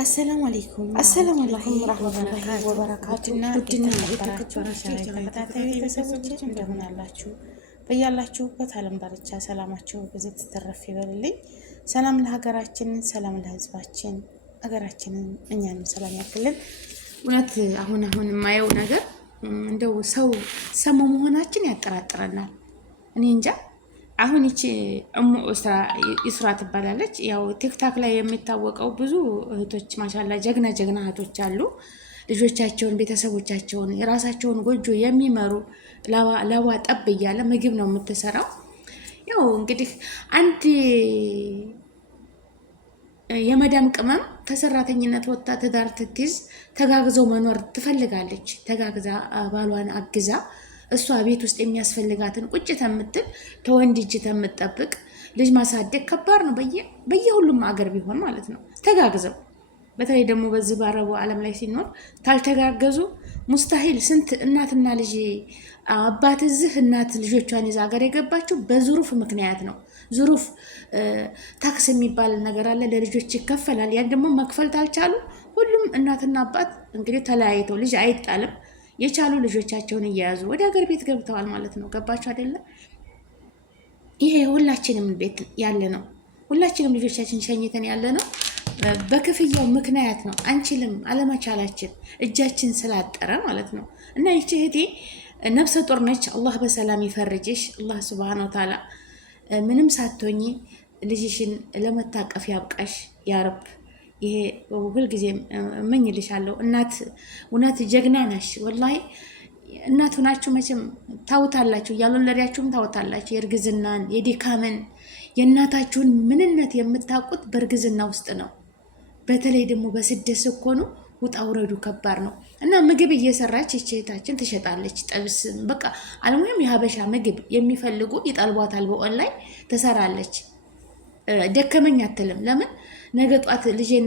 አሰላሙ አለይኩም ወራህመቱላሂ ወበረካቱ። ውድና የተከበራችሁ ተከታታይ ቤተሰቦች እንደምን አላችሁ? በያላችሁበት ዓለም ዳርቻ ሰላማችሁ ብዙ ተተረፍ ይበልልኝ። ሰላም ለሀገራችን፣ ሰላም ለሕዝባችን፣ ሀገራችንን እኛንም ሰላም ያክልን። እውነት አሁን የማየው ነገር እንደው ሰው መሆናችን ያጠራጥረናል። እኔ እንጃ። አሁን ይቺ እሙ ኢስራ ትባላለች። ያው ቲክታክ ላይ የሚታወቀው ብዙ እህቶች ማሻላ ጀግና እህቶች አሉ። ልጆቻቸውን፣ ቤተሰቦቻቸውን፣ የራሳቸውን ጎጆ የሚመሩ ላባ ጠብ እያለ ምግብ ነው የምትሰራው። ያው እንግዲህ አንድ የመዳም ቅመም ከሰራተኝነት ወጥታ ትዳር ትግዝ ተጋግዘው መኖር ትፈልጋለች። ተጋግዛ ባሏን አግዛ እሷ ቤት ውስጥ የሚያስፈልጋትን ቁጭ ተምትል ተወንድ እጅ ተምትጠብቅ ልጅ ማሳደግ ከባድ ነው። በየሁሉም አገር ቢሆን ማለት ነው። ተጋግዘው በተለይ ደግሞ በዚህ ባረቡ ዓለም ላይ ሲኖር ታልተጋገዙ ሙስታሂል። ስንት እናትና ልጅ አባት እዚህ እናት ልጆቿን ይዛ ሀገር የገባችው በዙሩፍ ምክንያት ነው። ዙሩፍ ታክስ የሚባል ነገር አለ፣ ለልጆች ይከፈላል። ያን ደግሞ መክፈል ታልቻሉ ሁሉም እናትና አባት እንግዲህ ተለያይተው ልጅ አይጣልም የቻሉ ልጆቻቸውን እየያዙ ወደ ሀገር ቤት ገብተዋል ማለት ነው። ገባችሁ አይደለም? ይሄ ሁላችንም ቤት ያለ ነው። ሁላችንም ልጆቻችን ሸኝተን ያለ ነው። በክፍያው ምክንያት ነው። አንችልም አለመቻላችን እጃችን ስላጠረ ማለት ነው። እና ይቺ እህቴ ነፍሰ ጡር ነች። አላህ በሰላም ይፈርጅሽ። አላህ ሱብሃነሁ ወተዓላ ምንም ሳትሆኚ ልጅሽን ለመታቀፍ ያብቃሽ ያረብ። ይሄ ሁልጊዜ እመኝልሻለሁ። እናት እውነት ጀግና ነሽ። ወላሂ እናት ሆናችሁ መቼም ታውታላችሁ፣ ያልወለዳችሁም ታውታላችሁ። የእርግዝናን የድካምን የእናታችሁን ምንነት የምታውቁት በእርግዝና ውስጥ ነው። በተለይ ደግሞ በስደት ስትሆኑ ውጣ ውረዱ ከባድ ነው እና ምግብ እየሰራች እህታችን ትሸጣለች። ጠብስ በቃ አልሙሂም የሀበሻ ምግብ የሚፈልጉ ይጠልቧታል። በኦንላይን ትሰራለች። ደከመኝ አትልም። ለምን ነገ ጧት ልጄን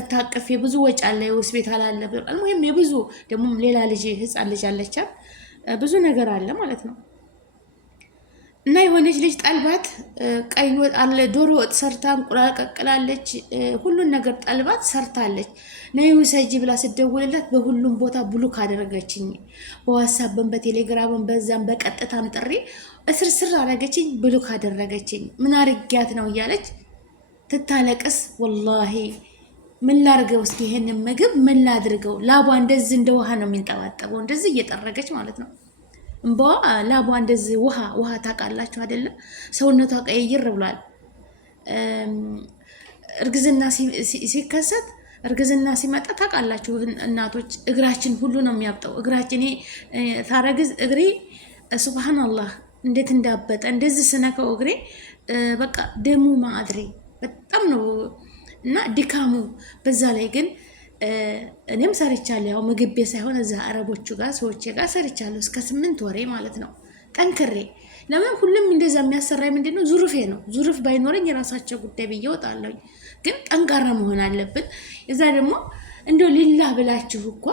እታቅፍ የብዙ ወጪ አለ፣ ሆስፒታል አለ። አልሙሂም የብዙ ደግሞ ሌላ ልጅ ህፃን ልጅ አለቻት፣ ብዙ ነገር አለ ማለት ነው። እና የሆነች ልጅ ጠልባት ቀይ ወጥ አለ፣ ዶሮ ወጥ ሰርታ እንቁላል ቀቅላለች፣ ሁሉን ነገር ጠልባት ሰርታለች። ነይ ውሰጂ ብላ ስደውልላት በሁሉም ቦታ ብሉክ አደረገችኝ። በዋትስአፕን፣ በቴሌግራምን፣ በዛም በቀጥታም ጥሪ እስርስር አደረገችኝ፣ ብሉክ አደረገችኝ። ምን አርጊያት ነው እያለች ትታለቅስ። ወላሂ ምን ላድርገው እስኪ ይሄንን ምግብ ምን ላድርገው? ላቧ እንደዚህ እንደ ውሃ ነው የሚንጠባጠበው፣ እንደዚህ እየጠረገች ማለት ነው። እንባዋ ላቧ እንደዚህ ውሃ ታውቃላችሁ አይደለም? ሰውነቷ ቀይር ብሏል። እርግዝና ሲከሰት እርግዝና ሲመጣ ታውቃላችሁ እናቶች እግራችን ሁሉ ነው የሚያብጠው። እግራችን ታረግዝ እግሬ ሱብሃንአላህ እንዴት እንዳበጠ እንደዚህ ስነከው እግሬ በቃ ደሙ ማድሬ በጣም ነው እና ድካሙ። በዛ ላይ ግን እኔም ሰርቻለሁ። ያው ምግብ ቤት ሳይሆን እዛ አረቦቹ ጋር ሰዎች ጋር ሰርቻለሁ እስከ 8 ወሬ ማለት ነው ጠንክሬ። ለምን ሁሉም እንደዛ የሚያሰራኝ ምንድነው? ዙሩፌ ነው። ዙሩፍ ባይኖረኝ የራሳቸው ጉዳይ ብዬ እወጣለሁ። ግን ጠንካራ መሆን አለብን። እዛ ደግሞ እንደው ሊላ ብላችሁ እኮ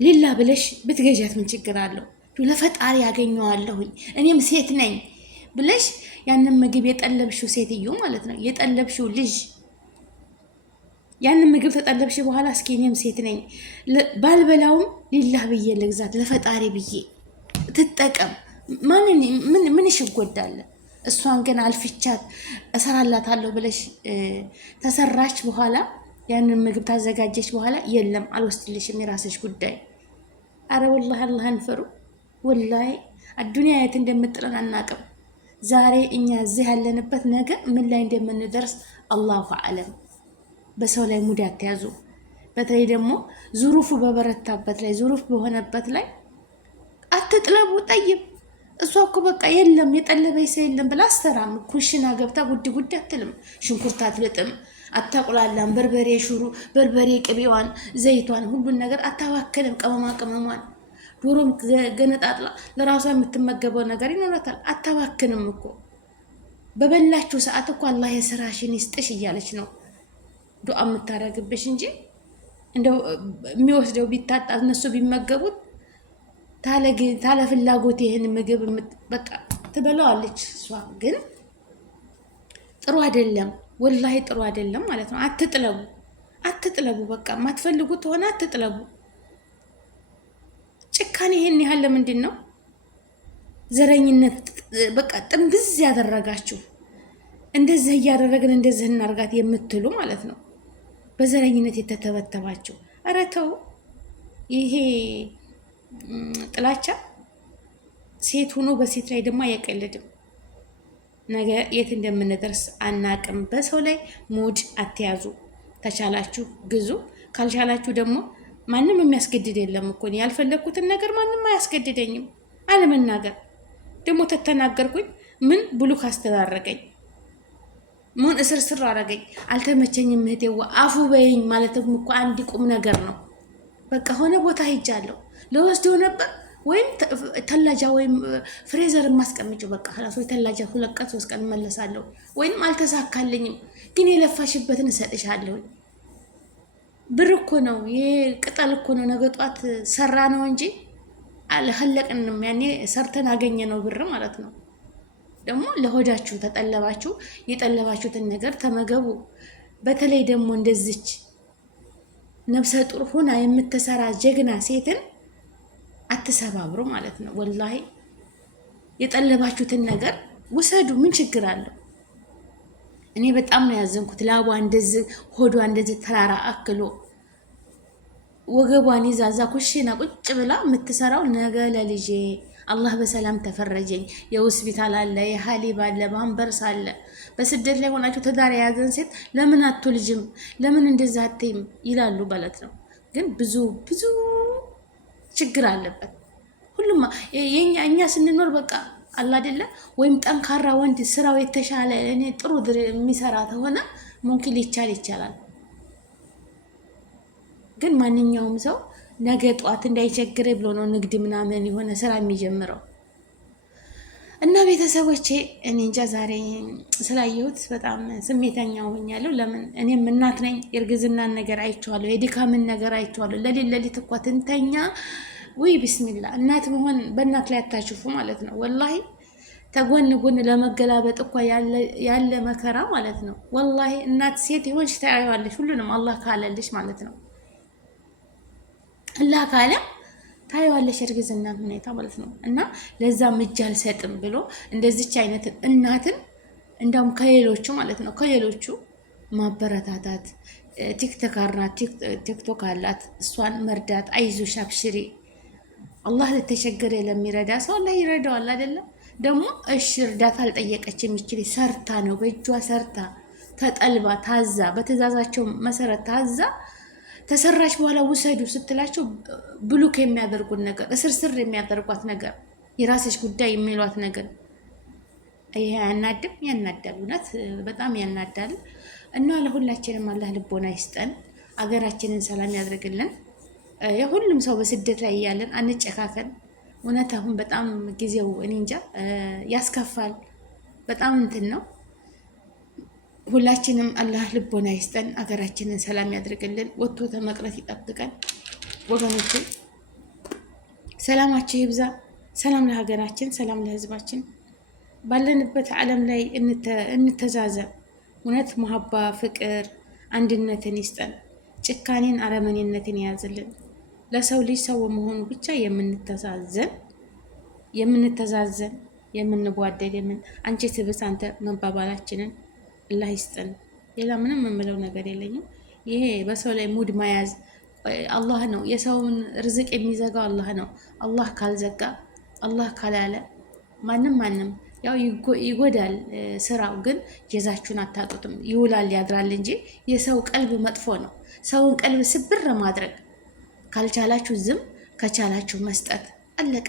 ሊላ ብለሽ ብትገዣት ምን ችግር አለው? ለፈጣሪ ያገኘዋለሁኝ እኔም ሴት ነኝ ብለሽ ያንን ምግብ የጠለብሽው ሴትዮ ማለት ነው የጠለብሽው ልጅ ያንን ምግብ ተጠለብሽ በኋላ እስኪ እኔም ሴት ነኝ ባልበላውም ሊላህ ብዬ ልግዛት ለፈጣሪ ብዬ ትጠቀም። ምን ይሽጎዳል? እሷን ግን አልፍቻት እሰራላታለሁ ብለሽ ተሰራች በኋላ ያንን ምግብ ታዘጋጀች በኋላ የለም አልወስድልሽም የራስሽ ጉዳይ። አረ ወላሂ አላህን ፍሩ። ወላሂ አዱንያ የት እንደምጥለን አናቅም። ዛሬ እኛ እዚህ ያለንበት ነገር ምን ላይ እንደምንደርስ አላሁ አለም። በሰው ላይ ሙድ አትያዙ። በተለይ ደግሞ ዙሩፉ በበረታበት ላይ ዙሩፍ በሆነበት ላይ አትጥለቡ። ጠይብ እሷ እኮ በቃ የለም የጠለበኝ ሰው የለም ብላ አስተራም ኩሽና ገብታ ጉድ አትልም። ሽንኩርት አትልጥም፣ አታቁላላም። በርበሬ ቅቤዋን፣ ዘይቷን፣ ሁሉን ነገር አታዋክልም። ቅመሟን ዶሮም ገነጣጥላ ለራሷ የምትመገበው ነገር ይኖራታል። አታዋክንም እኮ በበላችሁ ሰዓት እኮ አላህ የስራሽን ይስጥሽ እያለች ነው ዱዓ የምታረግብሽ እንጂ እንደው የሚወስደው ቢታጣ እነሱ ቢመገቡት ታለ ፍላጎት ይሄን ምግብ በቃ ትበላዋለች። እሷ ግን ጥሩ አይደለም፣ ወላሂ ጥሩ አይደለም ማለት ነው። አትጥለቡ። አትጥለቡ። በቃ የማትፈልጉት ሆነ አትጥለቡ። ጭካኔ ይሄን ያህል ለምንድን ነው? ዘረኝነት በቃ ጥንብዝ ያደረጋችሁ እንደዚህ እያደረግን እንደዚህ እናርጋት የምትሉ ማለት ነው። በዘረኝነት የተተበተባችሁ ኧረ ተው። ይሄ ጥላቻ ሴት ሆኖ በሴት ላይ ደግሞ አይቀልድም። ነገ የት እንደምንደርስ አናቅም። በሰው ላይ ሙድ አትያዙ። ተቻላችሁ ግዙ፣ ካልቻላችሁ ደግሞ ማንም የሚያስገድድ የለም እኮ። ያልፈለግኩትን ነገር ማንም አያስገድደኝም። አለመናገር ደግሞ ተተናገርኩኝ ምን ብሉክ አስተዳረገኝ፣ ምን እስርስር አረገኝ፣ አልተመቸኝም። እህቴዋ አፉ በይኝ ማለትም እኮ አንድ ቁም ነገር ነው። በቃ ሆነ ቦታ ሄጃለሁ ለወስደው ነበር ወይም ተላጃ ወይም ፍሬዘር ማስቀምጪው በቃ ራሱ ተላጃ 2 ቀን 3 ቀን መለሳለሁ። ወይም አልተሳካልኝም ግን የለፋሽበትን እሰጥሻለሁ። ብር እኮ ነው ይሄ ቅጠል እኮ ነው። ነገ ጧት ሰራ ነው እንጂ አልሐለቅንም። ያኔ ሰርተን አገኘ ነው ብር ማለት ነው። ደግሞ ለሆዳችሁ ተጠለባችሁ፣ የጠለባችሁትን ነገር ተመገቡ። በተለይ ደግሞ እንደዚች ነፍሰ ጡር ሆና የምትሰራ ጀግና ሴትን አትሰባብሩ ማለት ነው። ወላሂ የጠለባችሁትን ነገር ውሰዱ። ምን ችግር አለው? እኔ በጣም ነው ያዘንኩት። ላቧ እንደዚህ ሆዷ እንደዚህ ተራራ አክሎ ወገቧን ይዛ እዛ ኩሽና ቁጭ ብላ የምትሰራው ነገ ለልጄ አላህ በሰላም ተፈረጀኝ። የሆስፒታል አለ፣ የሀሊብ አለ፣ ባምበርስ አለ። በስደት ላይ ሆናችሁ ትዳር የያዘን ሴት ለምን አትወልጅም? ለምን እንደዛ አትይም ይላሉ ማለት ነው። ግን ብዙ ችግር አለበት። ሁሉም እኛ ስንኖር በቃ አላ አይደለ ወይም ጠንካራ ወንድ ስራው የተሻለ እኔ ጥሩ የሚሰራ ተሆነ ሙምኪን ይቻላል። ግን ማንኛውም ሰው ነገ ጧት እንዳይቸግረ ብሎ ነው ንግድ ምናምን የሆነ ስራ የሚጀምረው። እና ቤተሰቦቼ እኔ እንጃ ዛሬ ስላየሁት በጣም ስሜተኛ ሆኛለሁ። ለምን እኔም እናት ነኝ። የእርግዝናን ነገር አይቼዋለሁ፣ የድካምን ነገር አይቼዋለሁ። ለሊት እኮ ትንተኛ ውይ ቢስሚላ። እናት መሆን በእናት ላይ አታሽፉ ማለት ነው። ወላሂ ተጎን ጎን ለመገላበጥ እኮ ያለ መከራ ማለት ነው። ወላሂ እናት ሴት ይሆንሽ ታያዋለሽ፣ ሁሉንም አላህ ካለልሽ ማለት ነው። አላህ ካለ ታየዋለሽ እርግዝና ሁኔታ ማለት ነው። እና ለዛም እጅ አልሰጥም ብሎ እንደዚች አይነት እናትን እንዳውም ከሌሎቹ ማለት ነው ከሌሎቹ ማበረታታት። ቲክቶክ አላት፣ እሷን መርዳት። አይዞሽ አብሽሪ፣ አላህ ለተቸገረ ለሚረዳ ሰው አላህ ይረዳዋል አይደለም። ደግሞ እሺ እርዳታ አልጠየቀችም። ይችል ሰርታ ነው በእጇ ሰርታ ተጠልባ ታዛ በትእዛዛቸው መሰረት ታዛ ተሰራች በኋላ ውሰዱ ስትላቸው ብሉክ የሚያደርጉት ነገር፣ እስርስር የሚያደርጓት ነገር፣ የራስሽ ጉዳይ የሚሏት ነገር ይሄ አያናድም? ያናዳል። እውነት በጣም ያናዳል። እና ለሁላችንም አላህ ልቦና ይስጠን፣ አገራችንን ሰላም ያድርግልን። የሁሉም ሰው በስደት ላይ እያለን አንጨካከን። እውነት አሁን በጣም ጊዜው እኔ እንጃ ያስከፋል። በጣም እንትን ነው። ሁላችንም አላህ ልቦና ይስጠን፣ አገራችንን ሰላም ያድርግልን፣ ወጥቶ ተመቅረት ይጠብቀን። ወገኖቼ ሰላማችሁ ይብዛ። ሰላም ለሀገራችን፣ ሰላም ለሕዝባችን። ባለንበት ዓለም ላይ እንተዛዘብ። እውነት መሀባ፣ ፍቅር፣ አንድነትን ይስጠን። ጭካኔን፣ አረመኔነትን የያዝልን። ለሰው ልጅ ሰው መሆኑ ብቻ የምንተዛዘን የምንቧደድ አንቺ ትብስ አንተ መባባላችንን አላህ ይስጠን። ሌላ ምንም የምለው ነገር የለኝም። ይሄ በሰው ላይ ሙድ መያዝ አላህ ነው። የሰውን ርዝቅ የሚዘጋው አላህ ነው። አላህ ካልዘጋ አላህ ካላለ ማንም ያው ይጎዳል ስራው። ግን ጀዛችሁን አታጡትም። ይውላል ያድራል እንጂ የሰው ቀልብ መጥፎ ነው። ሰውን ቀልብ ስብር ማድረግ ካልቻላችሁ ዝም፣ ከቻላችሁ መስጠት አለቀ።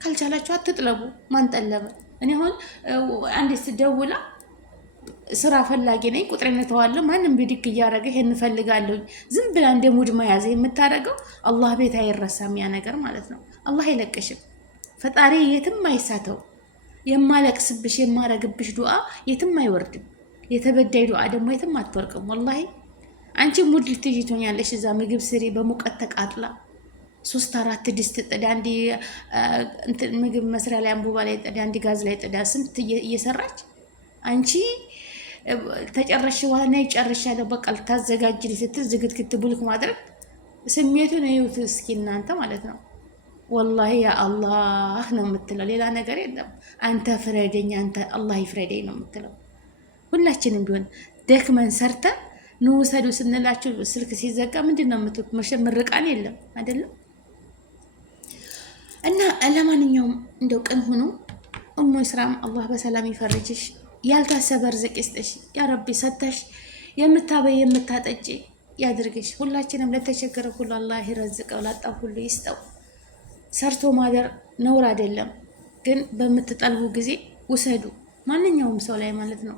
ካልቻላችሁ አትጥለቡ። ማን ጠለበ? እኔ አሁን አንዲት ደውላ ስራ ፈላጊ ነኝ ቁጥሬን ተዋለሁ ማንም ቢድክ እያደረገ ይሄን ፈልጋለሁ ዝም ብላ እንደ ሙድ መያዝ የምታደርገው አላህ ቤት አይረሳም ያ ነገር ማለት ነው። አላህ አይለቅሽም። ፈጣሪ የትም አይሳተው። የማለቅስብሽ የማረግብሽ ዱዓ የትም አይወርድም። የተበዳይ ዱዓ ደግሞ የትም አትወርቅም። ወላሂ አንቺ ሙድ ልትይጂ ትሆኛለሽ። እዛ ምግብ ስሪ በሙቀት ተቃጥላ 3-4 ድስት ጥዳ፣ አንዲ ምግብ መስሪያ ላይ አንቡባ ላይ ጥዳ፣ አንዲ ጋዝ ላይ ጥዳ፣ ስንት እየሰራች አንቺ ተጨረሽ በኋላ ነይ ጨርሻለሁ በቃ ልታዘጋጅልኝ ስትል ዝግትግት ቡልክ ማድረግ ስሜቱን እዩት እስኪ እናንተ ማለት ነው። ወላሂ ያ አላህ ነው የምትለው፣ ሌላ ነገር የለም። አንተ ፍረደኝ፣ አንተ አላህ ይፍረደኝ ነው የምትለው። ሁላችንም ቢሆን ደክመን ሰርተን ንውሰዱ ስንላችሁ ስልክ ሲዘጋ ምንድን ነው የምትሉት? ምርቃን የለም አይደለም። እና ለማንኛውም እንደው ቅን ሁኑ። እሞ ስራም አላህ በሰላም ይፈርጅሽ፣ ያልታሰበ ርዝቅ ይስጥሽ ያ ረቢ። ሰተሽ የምታበይ የምታጠጪ ያድርግሽ። ሁላችንም ለተቸገረ ሁሉ አላህ ይረዝቀው፣ ላጣው ሁሉ ይስጠው። ሰርቶ ማደር ነውር አይደለም፣ ግን በምትጠልቡ ጊዜ ውሰዱ፣ ማንኛውም ሰው ላይ ማለት ነው።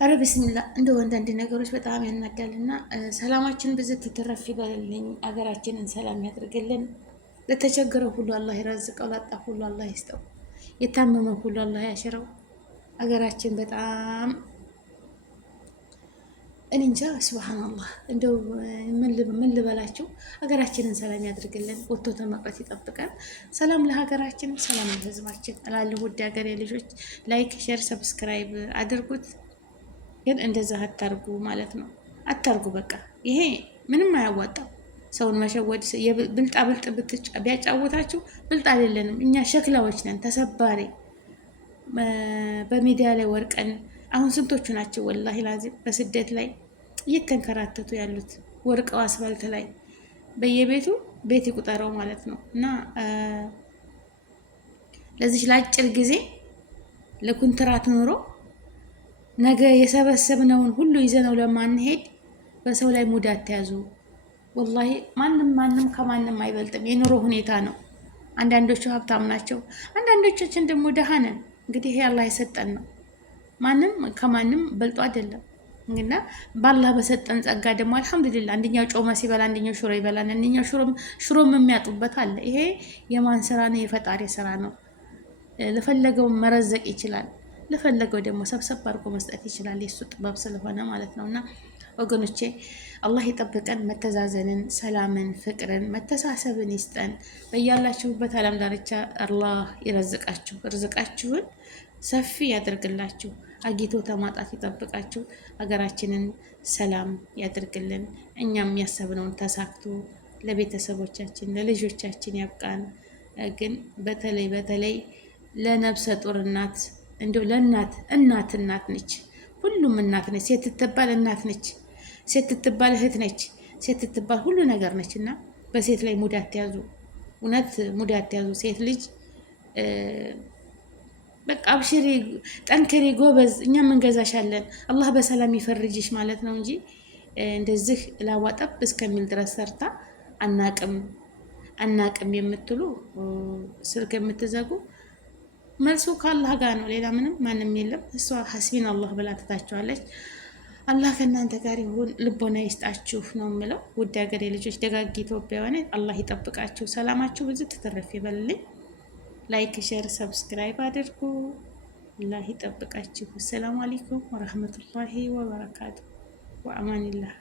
አረ ቢስሚላ እንደው አንዳንድ ነገሮች በጣም ያናዳልና፣ ሰላማችን ብዝት ትትረፍ ይበልልኝ፣ አገራችንን ሰላም ያድርግልን። ለተቸገረው ሁሉ አላህ ይረዝቀው፣ ላጣ ሁሉ አላህ ይስጠው፣ የታመመ ሁሉ አላህ ያሽረው። አገራችን በጣም እንጃ ሱብሃንአላህ፣ እንደው ምን ልበላችሁ፣ ሀገራችንን ሰላም ያድርግልን፣ ወጥቶ ተመቅረት ይጠብቀን። ሰላም ለሀገራችን፣ ሰላም ለሕዝባችን እላለሁ። ውድ ሀገሬ ልጆች ላይክ፣ ሼር፣ ሰብስክራይብ አድርጉት። ግን እንደዛ አታርጉ ማለት ነው። አታርጉ በቃ ይሄ ምንም አያዋጣም። ሰውን መሸወድ ብልጣ ብልጥ ቢያጫወታችሁ ብልጥ አይደለንም እኛ ሸክላዎች ነን፣ ተሰባሪ በሚዲያ ላይ ወርቀን። አሁን ስንቶቹ ናቸው ወላሂ ላዚም በስደት ላይ እየተንከራተቱ ያሉት ወርቀው አስፋልት ላይ በየቤቱ ቤት ይቁጠረው ማለት ነው። እና ለዚህ ለአጭር ጊዜ ለኩንትራት ኑሮ ነገ የሰበሰብነውን ሁሉ ይዘነው ለማንሄድ በሰው ላይ ሙድ አትያዙ። ወላሂ ማንም ከማንም አይበልጥም። የኑሮ ሁኔታ ነው። አንዳንዶቹ ሀብታም ናቸው፣ አንዳንዶቻችን ደግሞ ደሃ ነን። እንግዲህ ይሄ አላህ የሰጠን ነው። ማንም ከማንም በልጦ አይደለም። እና ባላህ በሰጠን ጸጋ ደግሞ አልሐምዱሊላህ፣ አንደኛው ጮማ ሲበላ አንደኛው ሽሮ ይበላል፣ አንደኛው ሽሮም የሚያጡበት አለ። ይሄ የማን ስራ ነው? የፈጣሪ ስራ ነው። ለፈለገው መረዘቅ ይችላል፣ ለፈለገው ደግሞ ሰብሰብ አድርጎ መስጠት ይችላል። የሱ ጥበብ ስለሆነ ማለት ነው። እና ወገኖቼ አላህ ይጠብቀን። መተዛዘንን፣ ሰላምን፣ ፍቅርን፣ መተሳሰብን ይስጠን። በያላችሁበት ዓለም ዳርቻ አላህ ይረዝቃችሁ፣ ርዝቃችሁን ሰፊ ያደርግላችሁ፣ አጊቶ ተማጣት ይጠብቃችሁ። ሀገራችንን ሰላም ያደርግልን። እኛም ያሰብነውን ተሳክቶ ለቤተሰቦቻችን ለልጆቻችን ያብቃን። ግን በተለይ ለነብሰ ጡር እናት እንደው ለእናት እናት ነች። ሁሉም እናት ነች። ሴት ትባል እናት ነች። ሴት ትባል እህት ነች። ሴት ትባል ሁሉ ነገር ነች። እና በሴት ላይ ሙድ አትያዙ፣ እውነት ሙድ አትያዙ። ሴት ልጅ በቃ አብሽሪ፣ ጠንክሪ፣ ጎበዝ፣ እኛም እንገዛሻለን፣ አላህ በሰላም ይፈርጅሽ ማለት ነው እንጂ እንደዚህ ላዋጠብ እስከሚል ድረስ ሰርታ አናቅም የምትሉ ስልክ የምትዘጉ መልሱ ከአላህ ጋር ነው። ሌላ ማንም የለም። እሷ ሐስቢን አላህ ብላ ትታችኋለች። አላህ ከእናንተ ጋር ይሁን፣ ልቦና ይስጣችሁ ነው የምለው። ውድ ሀገሬ ልጆች፣ ደጋግ ኢትዮጵያውያን አላህ ይጠብቃችሁ፣ ሰላማችሁ ብዙ ትተረፍ ይበልልኝ። ላይክ፣ ሼር፣ ሰብስክራይብ አድርጉ። አላህ ይጠብቃችሁ። ሰላም አለይኩም ወራህመቱላሂ ወበረካቱ ወአማኒላህ